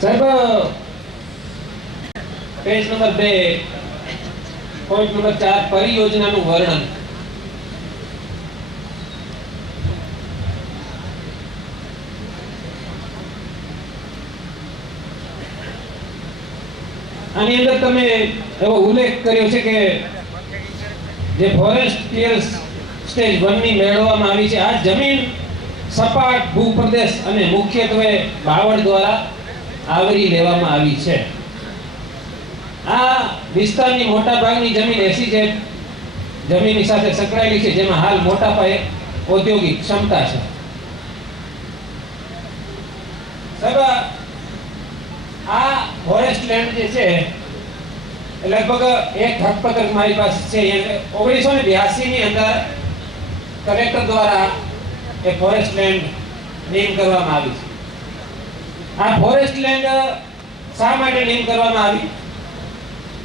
સાહેબ page number 2 point number 4 પરિયોજનાનું વર્ણન. આની અંદર તમે એવો ઉલ્લેખ કર્યો છે કે જે ફોરેસ્ટ ક્લિયર સ્ટેજ 1 ની મેળવવામાં આવી છે, આ જમીન સપાટ ભૂપ્રદેશ અને મુખ્યત્વે બાવળ દ્વારા આવરી લેવામાં આવી છે. આ વિસ્તારની મોટા ભાગની જમીન એસી છે જમીનની સાથે સંકળાયેલી છે, જેમાં હાલ મોટા પાયે ઔદ્યોગિક ક્ષમતા છે. સાહેબ આ ફોરેસ્ટ લેન્ડ જે છે લગભગ એક હકપત્રક મારી પાસે છે. 1982 ની અંદર કલેક્ટર દ્વારા એ ફોરેસ્ટ લેન્ડ નેમ કરવામાં આવી છે. આ ફોરેસ્ટ લેન્ડ શા માટે નેમ કરવામાં આવી?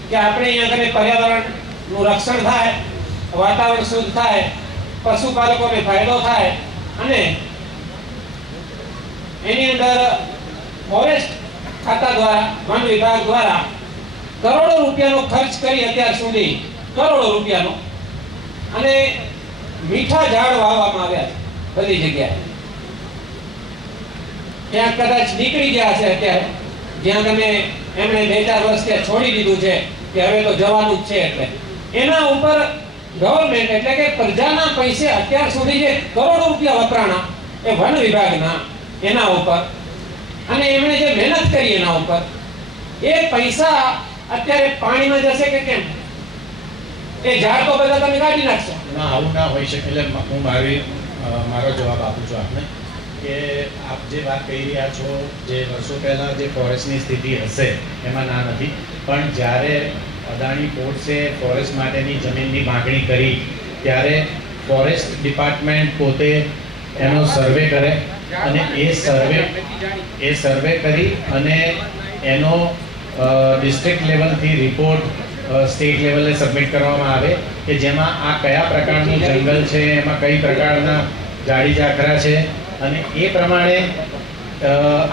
કે આપણે અહીંયા આગળ પર્યાવરણનું રક્ષણ થાય, વાતાવરણ શુદ્ધ થાય, પશુપાલકોને ફાયદો થાય અને એની અંદર ફોરેસ્ટ ખાતા દ્વારા, વન વિભાગ દ્વારા કરોડો રૂપિયાનો ખર્ચ કરી અત્યાર સુધી કરોડો રૂપિયાનો, અને મીઠા ઝાડ વાવવામાં આવ્યા છે બધી જગ્યાએ. ત્યાં કદાચ નીકળી ગયા છે અત્યારે, જ્યાં તમે એમણે 2-4 વર્ષ ત્યાં છોડી દીધું છે કે હવે તો જવાનું જ છે. એટલે એના ઉપર ગવર્નમેન્ટ એટલે કે પ્રજાના પૈસે અત્યાર સુધી જે કરોડો રૂપિયા વપરાણા એ વન વિભાગના એના ઉપર, અને એમણે જે મહેનત કરી એના ઉપર, એ પૈસા અત્યારે પાણીમાં જશે કે કેમ? એ ઝાડ તો બધા તમે કાઢી નાખશો. ના, આવું ના હોઈ શકે. એટલે હું મારો જવાબ આપું છું આપને કે આપ જે વાત કહી રહ્યા છો, જે વર્ષો પહેલા જે ફોરેસ્ટની સ્થિતિ હશે એમાં ના નથી, પણ જ્યારે અદાણી પોર્ટ્સે ફોરેસ્ટ માટેની જમીનની માગણી કરી ત્યારે ફોરેસ્ટ ડિપાર્ટમેન્ટ પોતે એનો સર્વે કરે અને એ સર્વે કરી અને એનો ડિસ્ટ્રિક્ટ લેવલથી રિપોર્ટ સ્ટેટ લેવલે સબમિટ કરવામાં આવે કે જેમાં આ કયા પ્રકારનું જંગલ છે, એમાં કઈ પ્રકારના ઝાડી ઝાખરા છે, અને એ પ્રમાણે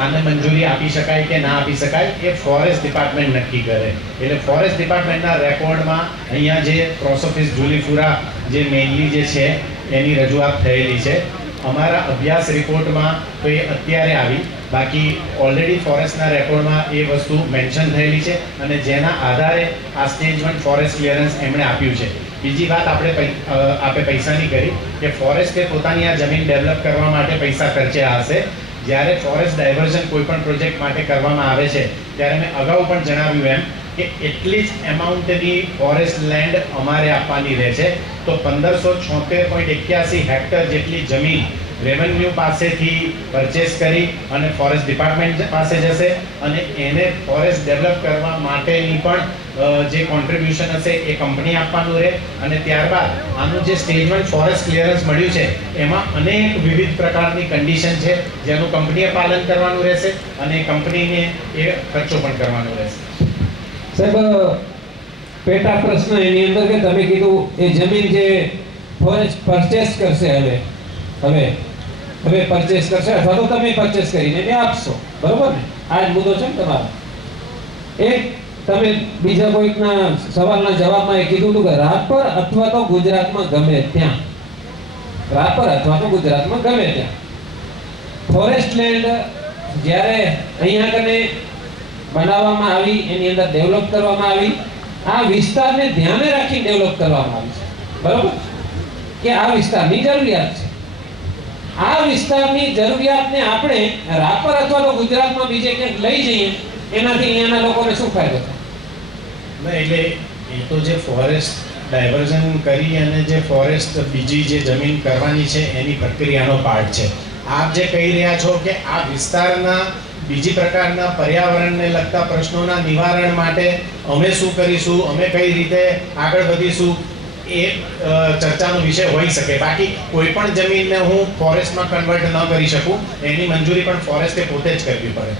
આને મંજૂરી આપી શકાય કે ના આપી શકાય એ ફોરેસ્ટ ડિપાર્ટમેન્ટ નક્કી કરે. એટલે ફોરેસ્ટ ડિપાર્ટમેન્ટના રેકોર્ડમાં અહીંયા જે પ્રોસોફિસ જુલીફુરા જે મેઇનલી જે છે એની રજૂઆત થયેલી છે. અમારા અભ્યાસ રિપોર્ટમાં તો એ અત્યારે આવી, બાકી ઓલરેડી ફોરેસ્ટના રેકોર્ડમાં એ વસ્તુ મેન્શન થયેલી છે અને જેના આધારે આ સ્ટેજ 1 ફોરેસ્ટ ક્લિયરન્સ એમણે આપ્યું છે. બીજી વાત આપણે પૈસાની કરી કે ફોરેસ્ટે પોતાની આ જમીન ડેવલપ કરવા માટે પૈસા ખર્ચ્યા હશે. જ્યારે ફોરેસ્ટ ડાયવર્ઝન કોઈ પણ પ્રોજેક્ટ માટે કરવામાં આવે છે ત્યારે મેં અગાઉ પણ જણાવ્યું એમ કે એટલી જ એમાઉન્ટની ફોરેસ્ટ લેન્ડ અમારે આપવાની રહે છે. તો 1576.81 હેક્ટર જેટલી જમીન રેવન્યુ પાસેથી પરચેસ કરી અને ફોરેસ્ટ ડિપાર્ટમેન્ટ પાસે જશે અને એને ફોરેસ્ટ ડેવલપ કરવા માટેની પણ જે કોન્ટ્રીબ્યુશન હશે એ કંપની આપવાનું રહે. અને ત્યારબાદ આનું જે સ્ટેજ 1 ફોરેસ્ટ ક્લિયરન્સ મળ્યું છે એમાં અનેક વિવિધ પ્રકારની કન્ડિશન છે જેનું કંપનીએ પાલન કરવાનું રહેશે અને કંપનીને એ ખર્ચો પણ કરવાનો રહેશે. સાહેબ પેટા પ્રશ્ન એની અંદર કે તમે કીધું એ જમીન જે ફોરેસ્ટ પરચેસ કરશે હવે પરચેસ કરશે અથવા તો તમે પરચેસ કરીને એને આપશો, બરોબર ને? આ જ મુદ્દો છે ને તમારો. એક તમે બીજા કોઈકના સવાલના જવાબમાં એ કીધું હતું કે રાપર અથવા તો ગુજરાતમાં ગમે ત્યાં, રાપર અથવા તો ગુજરાતમાં ગમે ત્યાં ફોરેસ્ટ લેન્ડ જ્યારે અહીંયા કને બનાવવામાં આવી, એની અંદર ડેવલપ કરવામાં આવી, આ વિસ્તારને ધ્યાને રાખી ડેવલપ કરવામાં આવી છે, બરોબર? કે આ વિસ્તારની જરૂરિયાત છે. આ વિસ્તારની જરૂરિયાતને આપણે રાપર અથવા તો ગુજરાતમાં બીજે ક્યાંક લઈ જઈએ એનાથી અહીંયાના લોકોને શું ફાયદો થાય? એટલે એ તો જે ફોરેસ્ટ ડાયવર્ઝન કરી અને જે ફોરેસ્ટ બીજી જે જમીન કરવાની છે એની પ્રક્રિયાનો પાર્ટ છે. આપ જે કહી રહ્યા છો કે આ વિસ્તારના બીજી પ્રકારના પર્યાવરણને લગતા પ્રશ્નોના નિવારણ માટે અમે શું કરીશું, અમે કઈ રીતે આગળ વધીશું, એ ચર્ચાનો વિષય હોઈ શકે. બાકી કોઈ પણ જમીનને હું ફોરેસ્ટમાં કન્વર્ટ ન કરી શકું, એની મંજૂરી પણ ફોરેસ્ટે પોતે જ કરવી પડે.